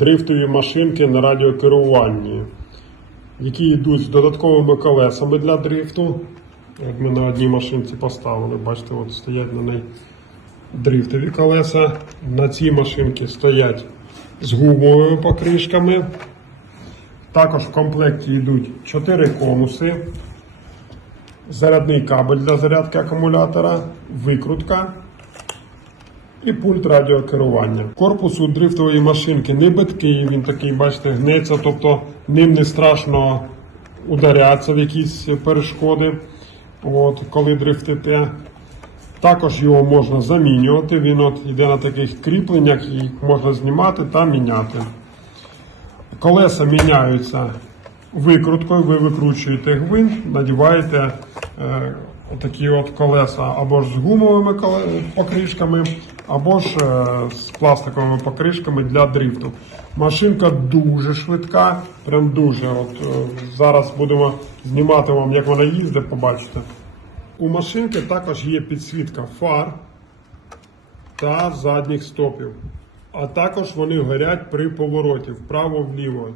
дрифтові машинки на радіокеруванні, які йдуть з додатковими колесами для дрифту. От ми на одній машинці поставили, бачите, от стоять на неї дрифтові колеса. На цій машинці стоять з гумовими покришками. Також в комплекті йдуть 4 конуси, зарядний кабель для зарядки акумулятора, викрутка і пульт радіокерування. Корпус у дрифтової машинки не биткий, він такий, бачите, гнеться, тобто ним не страшно ударятися в якісь перешкоди, от, коли дрифтите. Також його можна замінювати, він от йде на таких кріпленнях, їх можна знімати та міняти. Колеса міняються викруткою, ви викручуєте гвинт, надіваєте е, такі от колеса або ж з гумовими покришками, або ж е, з пластиковими покришками для дрифту. Машинка дуже швидка, прям дуже. От, е, зараз будемо знімати вам, як вона їздить, побачите. У машинки також є підсвітка фар та задніх стопів. А також вони горять при повороті вправо-вліво.